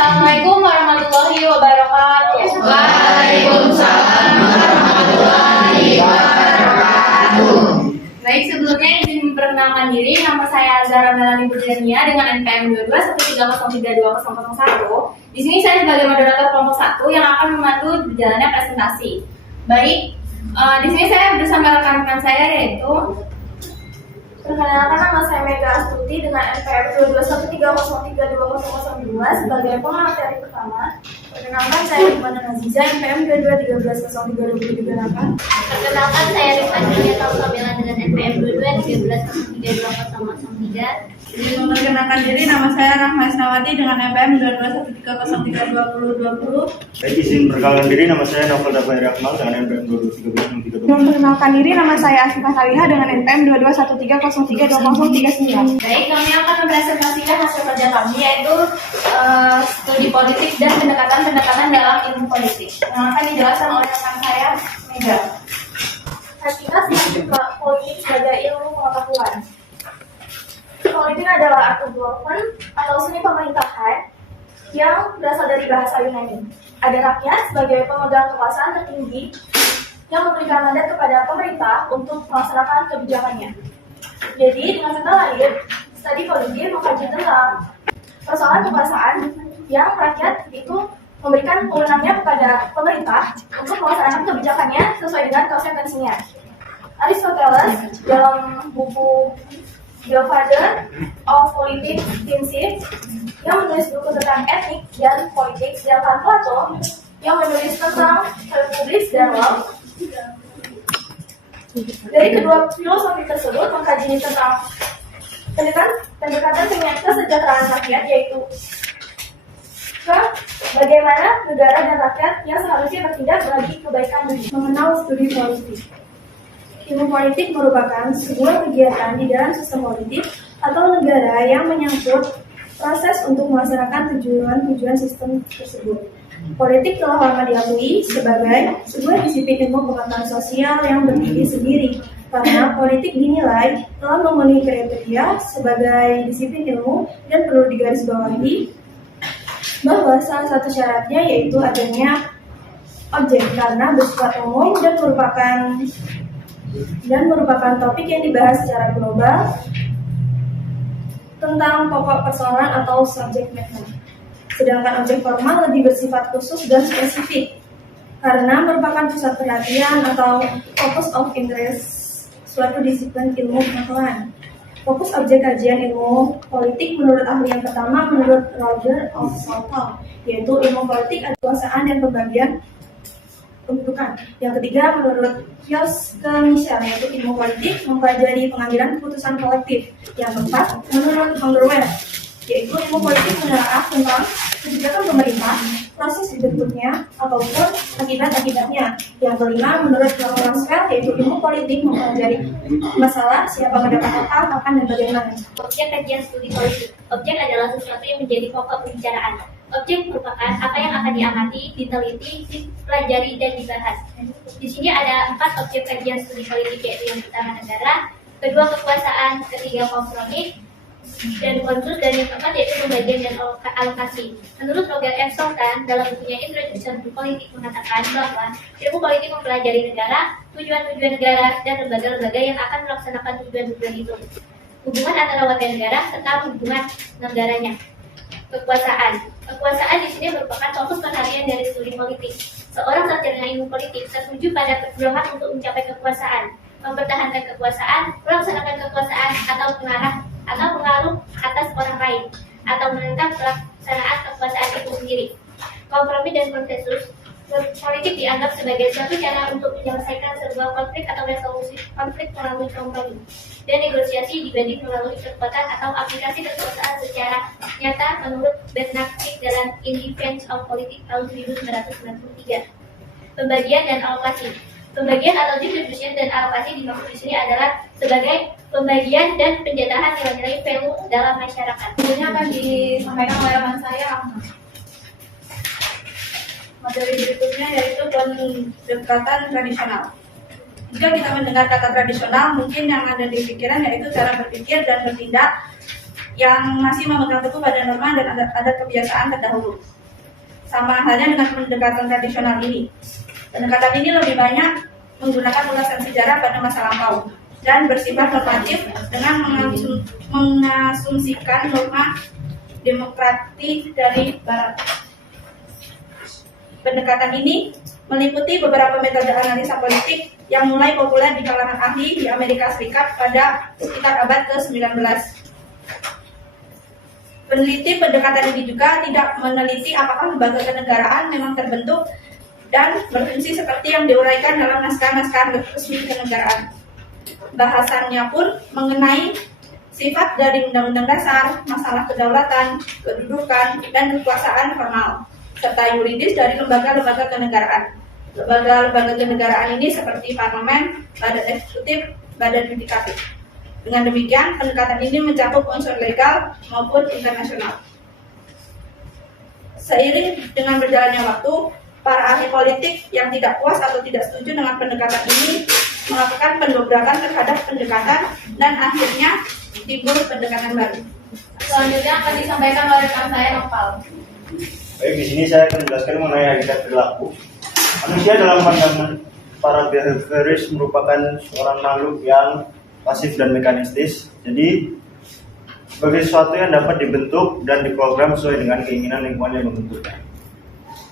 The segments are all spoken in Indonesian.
Assalamualaikum warahmatullahi wabarakatuh. Waalaikumsalam warahmatullahi wabarakatuh. Baik, sebelumnya izin memperkenalkan diri. Nama saya Zahra Melani Burjania dengan NPM 2213032001. Di sini saya sebagai moderator kelompok 1 yang akan membantu berjalannya presentasi. Baik, di sini saya bersama rekan-rekan saya yaitu perkenalkan, nama saya Mega Astuti dengan NPM 2213032002 sebagai pemateri pertama. Perkenalkan, saya Rifana Naziza NPM 2213032038. Perkenalkan, saya Rifana Naziza dengan NPM 2213032003. Memperkenalkan diri, nama saya Rahma Isnawati dengan NPM 2213032020. Baik, izin perkenalkan diri, nama saya Novel Dabai Akmal dengan NPM 22130320. Memperkenalkan diri, nama saya Asifah Kaliha dengan NPM 2213032039. Baik, kami akan mempresentasikan hasil kerja kami yaitu studi politik dan pendekatan-pendekatan dalam ilmu politik yang akan dijelaskan oleh rekan saya Mega. Hakikat politik sebagai ilmu pengetahuan. Politik adalah art of government atau seni pemerintahan yang berasal dari bahasa Yunani. Ada rakyat sebagai pemegang kekuasaan tertinggi yang memberikan mandat kepada pemerintah untuk melaksanakan kebijakannya. Jadi, dengan kata lain, studi politik mengkaji tentang persoalan kekuasaan yang rakyat itu memberikan wewenangnya kepada pemerintah untuk melaksanakan kebijakannya sesuai dengan konsekuensinya. Aristoteles dalam buku The Father of Politics Principles yang menulis buku tentang etik dan politik, sedangkan Plato yang menulis tentang republik dan law. Dari kedua filosofi tersebut mengkaji tentang pendekatan kesejahteraan rakyat, yaitu bagaimana negara dan rakyat yang seharusnya bertindak bagi kebaikan dunia. Mengenal studi politik. Ilmu politik merupakan sebuah kegiatan di dalam sistem politik atau negara yang menyangkut proses untuk melaksanakan tujuan-tujuan sistem tersebut. Politik telah lama diakui sebagai sebuah disiplin ilmu pengetahuan sosial yang berdiri sendiri karena politik dinilai telah memenuhi kriteria sebagai disiplin ilmu dan perlu digarisbawahi bahwa salah satu syaratnya yaitu adanya objek karena bersifat umum dan merupakan topik yang dibahas secara global tentang pokok persoalan atau subject matter. Sedangkan objek formal lebih bersifat khusus dan spesifik karena merupakan pusat perhatian atau focus of interest suatu disiplin ilmu pengetahuan. Fokus objek kajian ilmu politik menurut ahli yang pertama menurut Roger of Southall, yaitu ilmu politik adalah kekuasaan dan pembagian kedudukan. Yang ketiga menurut Joseph Michel, yaitu ilmu politik mempelajari pengambilan keputusan kolektif. Yang keempat menurut Hungerwell, yaitu ilmu politik menelaah tentang kebijakan pemerintah, proses berikutnya ataupun akibat-akibatnya. Yang kelima menurut Maxwell, yaitu ilmu politik mempelajari masalah siapa mendapat apa, kapan dan bagaimana. Objek kajian studi politik. Objek adalah sesuatu yang menjadi pokok pembicaraan. Objek merupakan apa yang akan diamati, diteliti, dipelajari, dan dibahas. Di sini ada 4 objek kajian studi politik, yaitu yang pertama negara, kedua kekuasaan, ketiga kompromi, dan konsus, dan yang keempat yaitu pembagian dan alokasi. Menurut Roger F. Sultan dalam bukunya Introduction to Politics mengatakan bahwa ilmu politik mempelajari negara, tujuan-tujuan negara, dan lembaga-lembaga yang akan melaksanakan tujuan-tujuan itu, hubungan antara warga negara serta hubungan negaranya. Kekuasaan di sini merupakan fokus perhatian dari studi politik. Seorang sarjana ilmu politik tertuju pada perjuangan untuk mencapai kekuasaan, mempertahankan kekuasaan, melaksanakan kekuasaan, atau pengaruh atas orang lain, atau menentang pelaksanaan kekuasaan itu sendiri. Kompromi dan konsensus. Politik dianggap sebagai suatu cara untuk menyelesaikan sebuah konflik atau resolusi konflik melalui kompromi dan negosiasi dibanding melalui kekuatan atau aplikasi kekuasaan secara nyata menurut Bernard Crick dalam In Defense of Politics tahun 1993. Pembagian dan alokasi. Pembagian atau distribution dan alokasi dimaksud di sini adalah sebagai pembagian dan penjatahan nilai-nilai value dalam masyarakat. Ini akan disampaikan oleh rekan saya Ahmad. Materi berikutnya yaitu pendekatan tradisional. Jika kita mendengar kata tradisional, mungkin yang ada di pikiran yaitu cara berpikir dan bertindak yang masih memegang teguh pada norma dan adat kebiasaan terdahulu. Sama halnya dengan pendekatan tradisional ini. Pendekatan ini lebih banyak menggunakan ulasan sejarah pada masa lampau dan bersifat normatif dengan mengasumsikan norma demokratik dari Barat. Pendekatan ini meliputi beberapa metode analisa politik yang mulai populer di kalangan ahli di Amerika Serikat pada sekitar abad ke-19. Peneliti pendekatan ini juga tidak meneliti apakah lembaga kenegaraan memang terbentuk dan berfungsi seperti yang diuraikan dalam naskah-naskah resmi kenegaraan. Bahasannya pun mengenai sifat dari undang-undang dasar, masalah kedaulatan, kedudukan, dan kekuasaan formal, serta yuridis dari lembaga-lembaga kenegaraan. Lembaga-lembaga kenegaraan ini seperti parlemen, badan eksekutif, badan yudikatif. Dengan demikian, pendekatan ini mencakup unsur legal maupun internasional. Seiring dengan berjalannya waktu, para ahli politik yang tidak puas atau tidak setuju dengan pendekatan ini melakukan pendobrakan terhadap pendekatan dan akhirnya timbul pendekatan baru. Selanjutnya akan disampaikan oleh rekan saya Nopal. Baik, di sini saya akan menjelaskan mengenai hakikat perilaku. Manusia dalam pandangan para behavioris merupakan seorang makhluk yang pasif dan mekanistis. Jadi sebagai sesuatu yang dapat dibentuk dan diprogram sesuai dengan keinginan lingkungan yang membentuknya.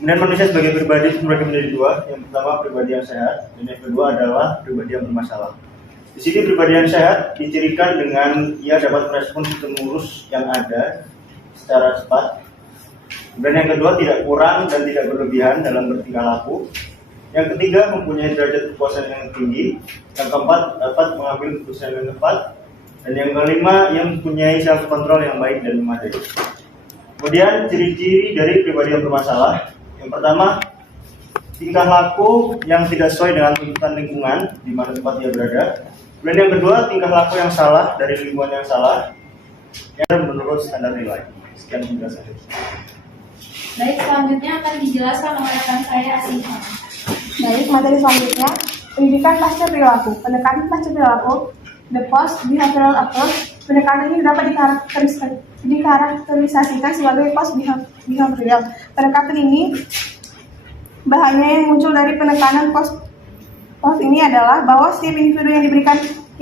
Kemudian manusia sebagai pribadi terbagi menjadi dua. Yang pertama pribadi yang sehat, dan yang kedua adalah pribadi yang bermasalah. Di sini pribadi yang sehat dicirikan dengan ia dapat merespon sistem urus yang ada secara cepat. Dan yang kedua tidak kurang dan tidak berlebihan dalam bertingkah laku. Yang ketiga mempunyai derajat kepuasan yang tinggi. Yang keempat dapat mengambil keputusan yang tepat. Dan yang kelima yang mempunyai self control yang baik dan memadai. Kemudian ciri-ciri dari pribadi yang bermasalah. Yang pertama, tingkah laku yang tidak sesuai dengan tuntutan lingkungan di mana tempat dia berada. Dan yang kedua, tingkah laku yang salah dari lingkungan yang salah yang menurut standar nilai. Sekian penjelasan. Baik, selanjutnya akan dijelaskan oleh rekan saya Asihan. Baik, materi selanjutnya, pendidikan pasca perilaku. Pendekatan pasca perilaku, the post behavioral approach. Pendekatan ini dapat dikarakterisasikan sebagai post behavioral. Pendekatan ini, bahaya yang muncul dari penekanan post ini adalah bahwa setiap individu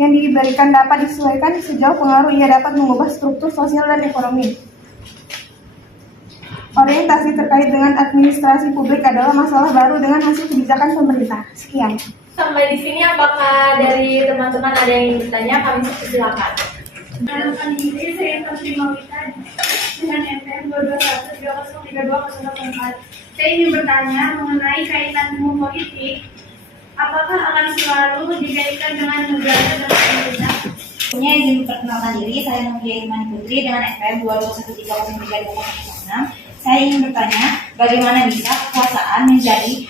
yang diberikan dapat disesuaikan sejauh pengaruh ia dapat mengubah struktur sosial dan ekonomi. Orientasi terkait dengan administrasi publik adalah masalah baru dengan hasil kebijakan pemerintah. Sekian. Sampai di sini apakah dari teman-teman ada yang ingin bertanya? Kami silakan. Perkenalkan diri, saya Taslim Mawita dengan NPM 221303204. Saya ingin bertanya mengenai kaitan ilmu politik. Apakah akan selalu dikaitkan dengan negara dan pemerintah? Punya izin perkenalkan diri, saya Novia Imani Putri dengan NPM 221303206. Saya ingin bertanya, bagaimana bisa kekuasaan menjadi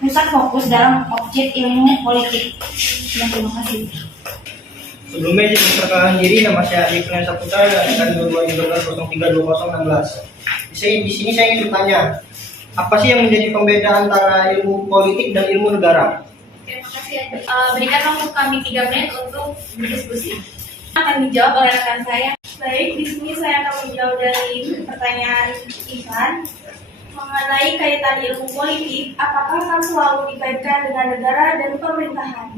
pusat fokus dalam objek ilmu politik? Dan terima kasih. Sebelumnya izin perkenalkan diri, nama saya Adi Purnia Saputra dan 2213032016. Di sini saya ingin bertanya, apa sih yang menjadi pembeda antara ilmu politik dan ilmu negara? Terima kasih. Berikan waktu kami 3 menit untuk berdiskusi. Akan dijawab oleh rekan saya. Baik, di sini saya akan menjawab dari pertanyaan Ivan mengenai kaitan ilmu politik. Apakah akan selalu dikaitkan dengan negara dan pemerintahan?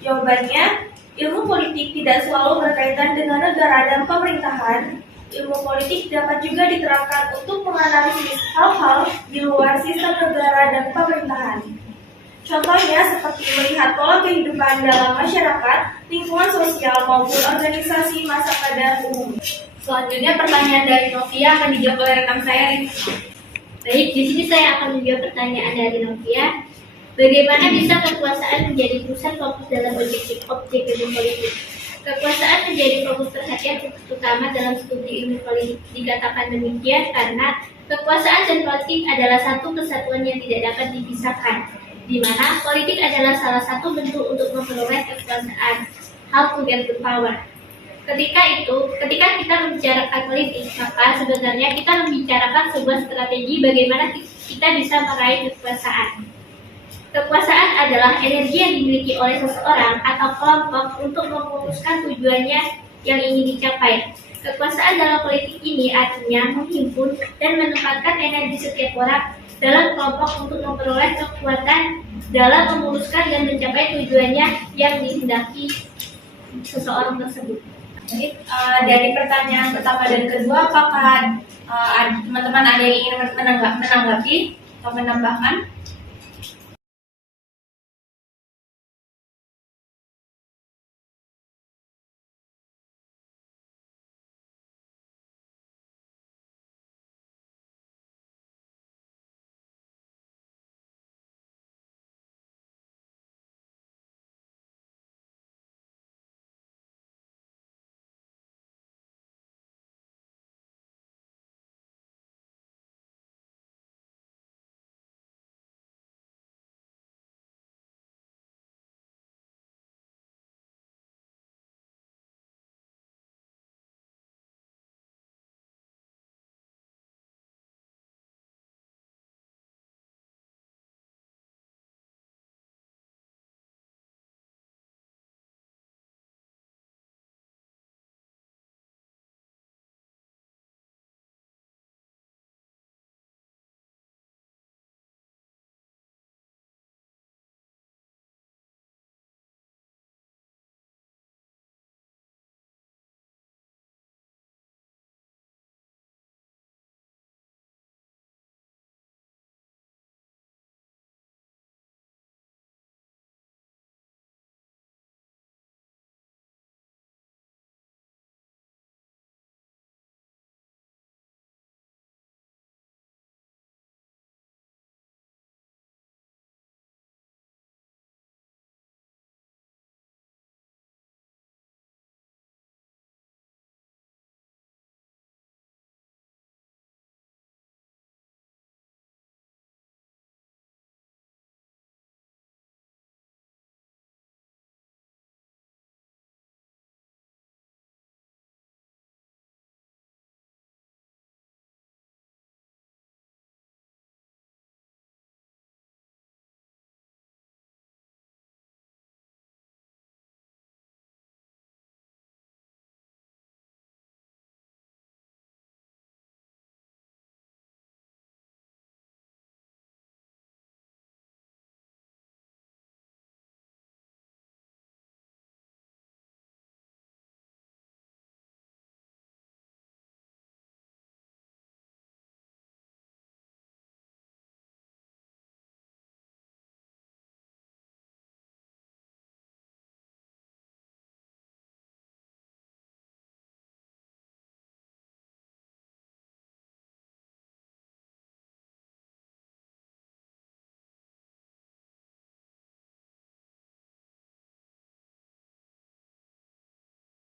Jawabannya, ilmu politik tidak selalu berkaitan dengan negara dan pemerintahan. Ilmu politik dapat juga diterapkan untuk menganalisis hal-hal di luar sistem negara dan pemerintahan. Contohnya seperti melihat pola kehidupan dalam masyarakat, lingkungan sosial maupun organisasi masa pada umumnya. Selanjutnya pertanyaan dari Novia akan dijawab oleh rekan saya. Baik, di sini saya akan menjawab pertanyaan dari Novia. Bagaimana bisa kekuasaan menjadi pusat fokus dalam objek ilmu politik? Kekuasaan menjadi fokus perhatian utama dalam studi ilmu politik. Dikatakan demikian karena kekuasaan dan politik adalah satu kesatuan yang tidak dapat dipisahkan, di mana politik adalah salah satu bentuk untuk memperoleh kekuasaan, how to get the power. Ketika kita membicarakan politik, maka sebenarnya kita membicarakan sebuah strategi bagaimana kita bisa meraih kekuasaan. Kekuasaan adalah energi yang dimiliki oleh seseorang atau kelompok untuk memutuskan tujuannya yang ingin dicapai. Kekuasaan dalam politik ini artinya menghimpun dan menempatkan energi setiap orang dalam kelompok untuk memperoleh kekuatan dalam memuluskan dan mencapai tujuannya yang dihendaki seseorang tersebut. Jadi dari pertanyaan pertama dan kedua, apakah teman-teman ada yang ingin menanggapi atau menambahkan?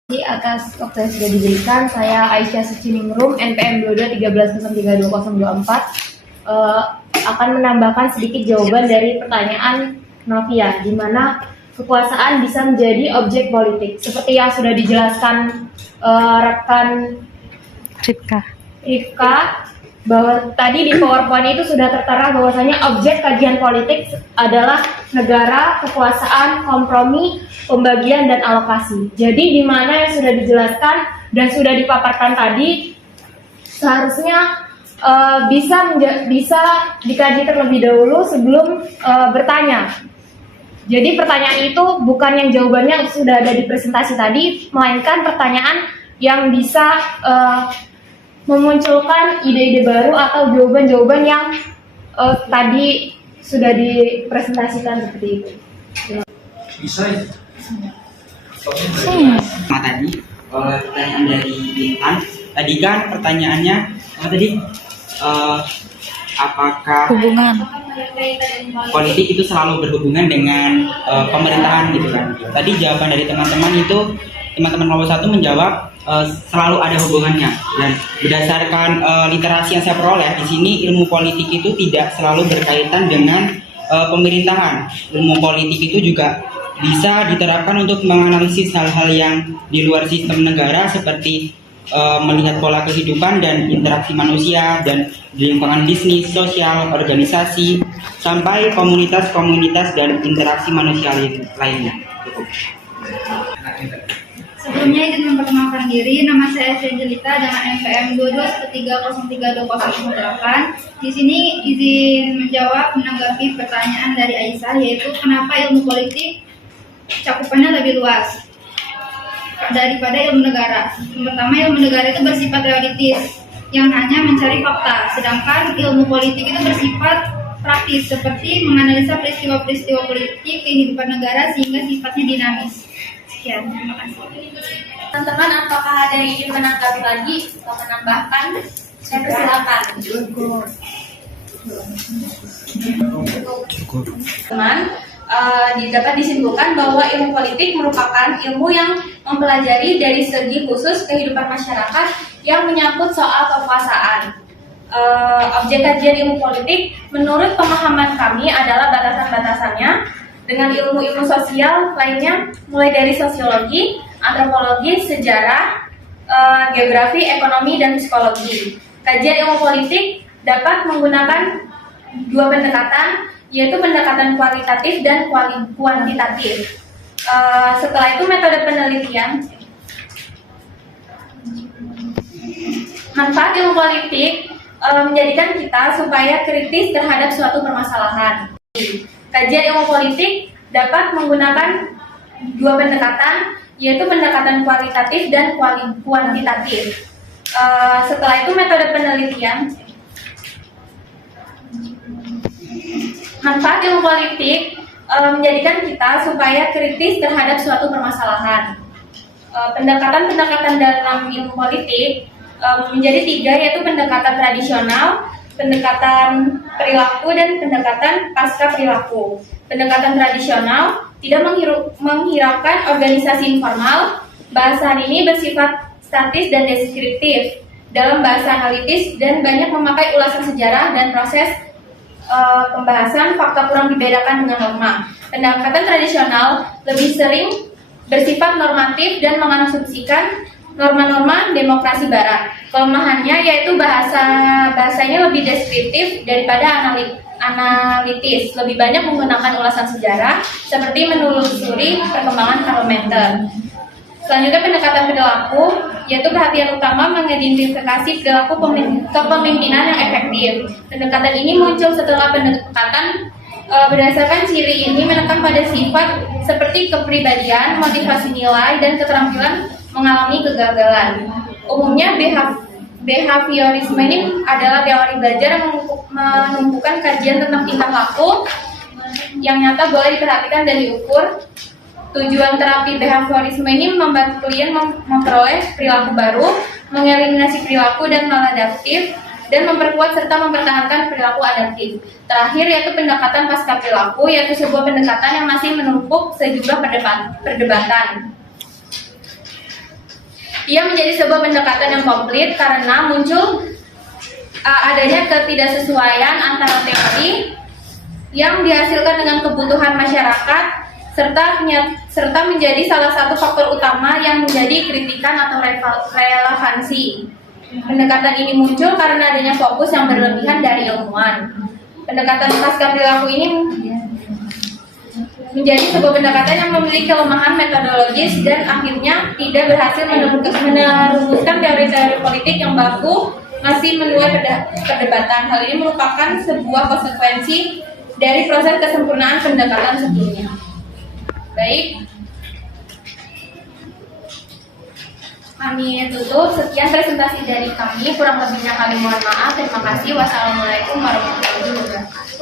Atas waktu yang sudah diberikan, saya Aisyah Suciningrum, NPM 22130324, akan menambahkan sedikit jawaban dari pertanyaan Novia, di mana kekuasaan bisa menjadi objek politik. Seperti yang sudah dijelaskan rekan Rifka, bahwa tadi di PowerPoint itu sudah tertera bahwasanya objek kajian politik adalah negara, kekuasaan, kompromi, pembagian, dan alokasi. Jadi di mana yang sudah dijelaskan dan sudah dipaparkan tadi seharusnya bisa dikaji terlebih dahulu sebelum bertanya. Jadi pertanyaan itu bukan yang jawabannya sudah ada di presentasi tadi, melainkan pertanyaan yang bisa memunculkan ide-ide baru atau jawaban-jawaban yang tadi sudah dipresentasikan seperti itu. Tadi pertanyaan dari Intan, tadi kan pertanyaannya apakah hubungan politik itu selalu berhubungan dengan pemerintahan gitu kan? Tadi jawaban dari teman-teman kelompok 1 menjawab selalu ada hubungannya, dan berdasarkan literasi yang saya peroleh di sini, ilmu politik itu tidak selalu berkaitan dengan pemerintahan. Ilmu politik itu juga bisa diterapkan untuk menganalisis hal-hal yang di luar sistem negara, seperti melihat pola kehidupan dan interaksi manusia dan di lingkungan bisnis, sosial, organisasi, sampai komunitas-komunitas dan interaksi manusia lainnya. Sebelum Sebelumnya izin memperkenalkan diri, nama saya Evangelita dengan NPM 22130308. Di sini izin menanggapi pertanyaan dari Aisyah, yaitu kenapa ilmu politik cakupannya lebih luas daripada ilmu negara. Yang pertama, ilmu negara itu bersifat realitis yang hanya mencari fakta, sedangkan ilmu politik itu bersifat praktis seperti menganalisa peristiwa-peristiwa politik kehidupan negara sehingga sifatnya dinamis. Sekian, terima kasih. Teman-teman, apakah ada yang ingin menanggapi lagi atau menambahkan? Saya persilakan. Teman, dapat disimpulkan bahwa ilmu politik merupakan ilmu yang mempelajari dari segi khusus kehidupan masyarakat yang menyangkut soal kekuasaan. Objek kajian ilmu politik menurut pemahaman kami adalah batasan-batasannya dengan ilmu-ilmu sosial lainnya, mulai dari sosiologi, antropologi, sejarah, geografi, ekonomi, dan psikologi. Kajian ilmu politik dapat menggunakan dua pendekatan, yaitu pendekatan kualitatif dan kuantitatif. Setelah itu metode penelitian. Manfaat ilmu politik menjadikan kita supaya kritis terhadap suatu permasalahan. Kajian ilmu politik dapat menggunakan dua pendekatan, yaitu pendekatan kualitatif dan kuantitatif. Setelah itu metode penelitian. Manfaat ilmu politik menjadikan kita supaya kritis terhadap suatu permasalahan. Pendekatan-pendekatan dalam ilmu politik menjadi tiga, yaitu pendekatan tradisional, pendekatan perilaku, dan pendekatan pasca perilaku. Pendekatan tradisional tidak menghiraukan organisasi informal. Bahasan ini bersifat statis dan deskriptif dalam bahasa analitis dan banyak memakai ulasan sejarah dan proses pembahasan fakta kurang dibedakan dengan norma. Pendekatan tradisional lebih sering bersifat normatif dan mengasumsikan norma-norma demokrasi barat. Kelemahannya yaitu bahasanya lebih deskriptif daripada analitis, lebih banyak menggunakan ulasan sejarah seperti menelusuri perkembangan parlementer. Selanjutnya pendekatan perilaku, yaitu perhatian utama mengidentifikasi perilaku kepemimpinan yang efektif. Pendekatan ini muncul setelah pendekatan berdasarkan ciri ini menekan pada sifat seperti kepribadian, motivasi nilai, dan keterampilan mengalami kegagalan. Umumnya behaviorisme ini adalah teori belajar yang menumpukan kajian tentang tingkah laku yang nyata boleh diperhatikan dan diukur. Tujuan terapi behaviorisme ini membantu klien memperoleh perilaku baru, mengeliminasi perilaku dan maladaptif, dan memperkuat serta mempertahankan perilaku adaptif. Terakhir yaitu pendekatan pasca perilaku, yaitu sebuah pendekatan yang masih menumpuk sejumlah perdebatan. Ia menjadi sebuah pendekatan yang komplit karena muncul adanya ketidaksesuaian antara teori yang dihasilkan dengan kebutuhan masyarakat serta menjadi salah satu faktor utama yang menjadi kritikan atau relevansi. Pendekatan ini muncul karena adanya fokus yang berlebihan dari ilmuwan. Pendekatan pasca perilaku ini menjadi sebuah pendekatan yang memiliki kelemahan metodologis dan akhirnya tidak berhasil merumuskan teori-teori politik yang baku, masih menuai perdebatan. Hal ini merupakan sebuah konsekuensi dari proses kesempurnaan pendekatan sebelumnya. Baik, kami tutup. Sekian presentasi dari kami. Kurang lebihnya kami mohon maaf. Terima kasih. Wassalamualaikum warahmatullahi wabarakatuh.